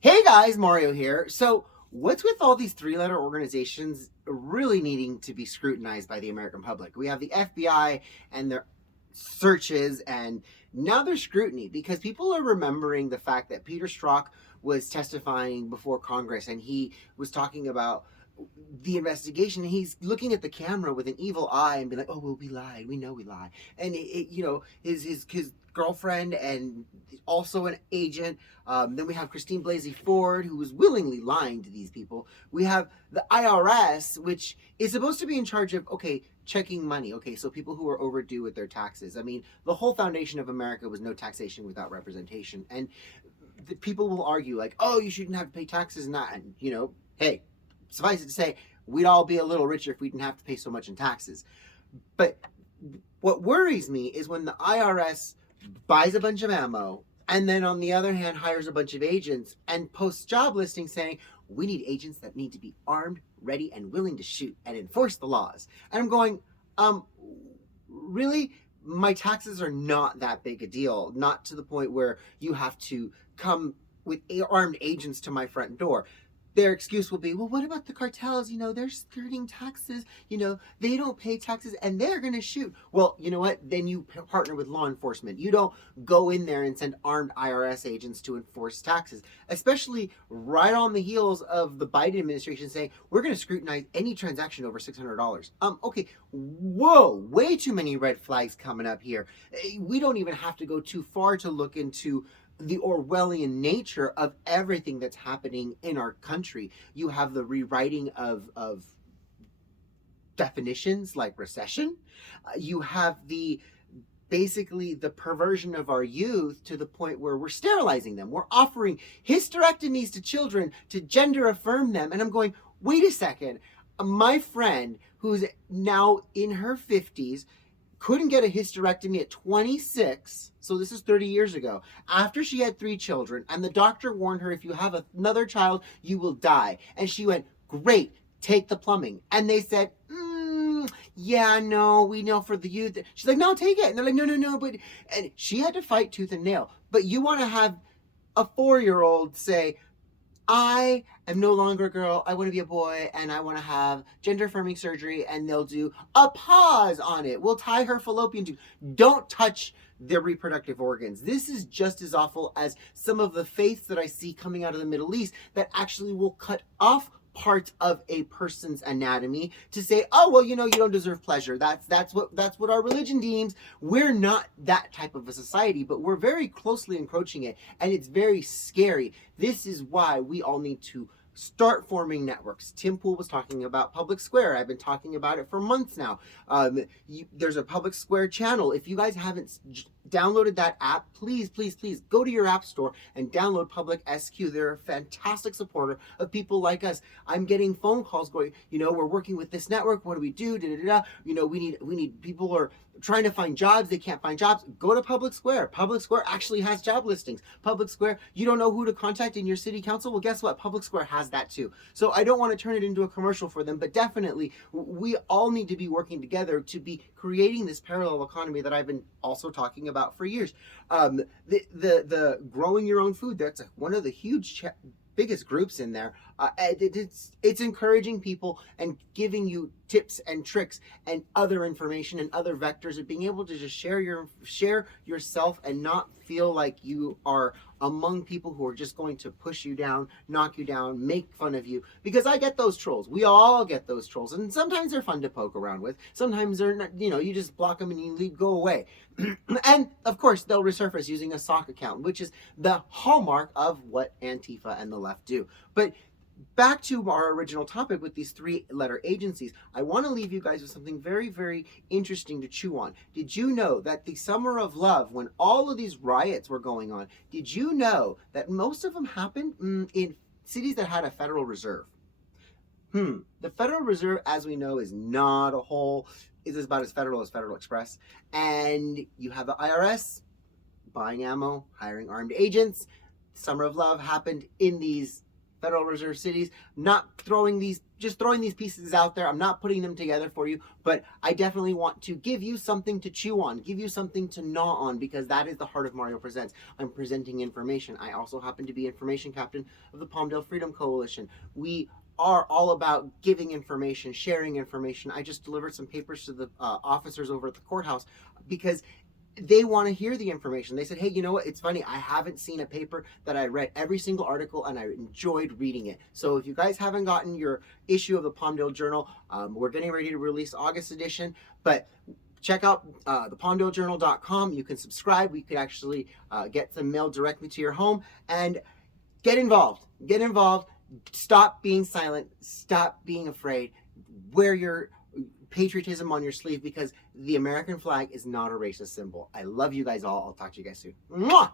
Hey guys, Mario here. So, what's with all these three-letter organizations really needing to be scrutinized by the American public? We have the FBI and their searches, and now there's scrutiny because people are remembering the fact that Peter Strzok was testifying before Congress and he was talking about the investigation. He's looking at the camera with an evil eye and be like, "Oh, well, we lied. We know we lied." And his girlfriend and also an agent. Then we have Christine Blasey Ford, who was willingly lying to these people. We have the IRS, which is supposed to be in charge of checking money. Okay, so people who are overdue with their taxes. I mean, the whole foundation of America was no taxation without representation, and the people will argue like, "Oh, you shouldn't have to pay taxes," and that, and hey, suffice it to say, we'd all be a little richer if we didn't have to pay so much in taxes. But what worries me is when the IRS buys a bunch of ammo and then on the other hand hires a bunch of agents and posts job listings saying, "We need agents that need to be armed, ready, and willing to shoot and enforce the laws." And I'm going, really? My taxes are not that big a deal, not to the point where you have to come with armed agents to my front door. Their excuse will be, "Well, what about the cartels? They're skirting taxes. They don't pay taxes and they're going to shoot." Well, you know what? Then you partner with law enforcement. You don't go in there and send armed IRS agents to enforce taxes, especially right on the heels of the Biden administration saying, "We're going to scrutinize any transaction over $600. Okay, whoa, way too many red flags coming up here. We don't even have to go too far to look into the Orwellian nature of everything that's happening in our country. You have the rewriting of definitions like recession. You have basically the perversion of our youth to the point where we're sterilizing them. We're offering hysterectomies to children to gender affirm them. And I'm going, wait a second. My friend who's now in her 50s couldn't get a hysterectomy at 26, so this is 30 years ago, after she had 3 children, and the doctor warned her, "If you have another child, you will die." And she went, "Great, take the plumbing." And they said, "Yeah, no, we know for the youth." She's like, "No, take it." And they're like, "No, no, no." And she had to fight tooth and nail. But you want to have a 4-year-old say, "I am no longer a girl, I want to be a boy, and I want to have gender affirming surgery," and they'll do a pause on it. We'll tie her fallopian tube. Don't touch their reproductive organs. This is just as awful as some of the faiths that I see coming out of the Middle East that actually will cut off parts of a person's anatomy to say, "Oh, well, you don't deserve pleasure. That's what our religion deems." We're not that type of a society, but we're very closely encroaching it, and it's very scary. This is why we all need to start forming networks. Tim Pool was talking about Public Square. I've been talking about it for months now. There's a Public Square channel. If you guys haven't downloaded that app, please, please, please go to your app store and download Public SQ. They're a fantastic supporter of people like us. I'm getting phone calls going, "We're working with this network. What do we do? Da, da, da. We need people are trying to find jobs. They can't find jobs. Go to Public Square. Public Square actually has job listings. Public Square, you don't know who to contact in your city council? Well, guess what? Public Square has that too. So I don't want to turn it into a commercial for them, but definitely we all need to be working together to be creating this parallel economy that I've been also talking about for years. The growing your own food, that's one of the biggest groups in there. It's encouraging people and giving you tips and tricks and other information and other vectors of being able to just share yourself and not feel like you are among people who are just going to push you down, knock you down, make fun of you. Because I get those trolls. We all get those trolls, and sometimes they're fun to poke around with. Sometimes they're not. You just block them and you go away. And of course, they'll resurface using a sock account, which is the hallmark of what Antifa and the left do. But back to our original topic with these 3-letter agencies, I want to leave you guys with something very, very interesting to chew on. Did you know that the Summer of Love, when all of these riots were going on, did you know that most of them happened in cities that had a Federal Reserve? The Federal Reserve, as we know, is not a whole, is about as federal as Federal Express. And you have the IRS buying ammo, hiring armed agents. Summer of Love happened in these Federal Reserve cities. Not throwing these pieces out there. I'm not putting them together for you, but I definitely want to give you something to chew on, give you something to gnaw on, because that is the heart of Mario Presents. I'm presenting information. I also happen to be information captain of the Palmdale Freedom Coalition. We are all about giving information, sharing information. I just delivered some papers to the officers over at the courthouse because they want to hear the information. They said, hey, you know what? It's funny. I haven't seen a paper that I read every single article and I enjoyed reading it. So if you guys haven't gotten your issue of the Palmdale Journal, we're getting ready to release August edition, but check out thepalmdalejournal.com. You can subscribe. We could actually get some mail directly to your home, and get involved. Get involved. Stop being silent. Stop being afraid. Wear your patriotism on your sleeve, because the American flag is not a racist symbol. I love you guys all. I'll talk to you guys soon. Mwah!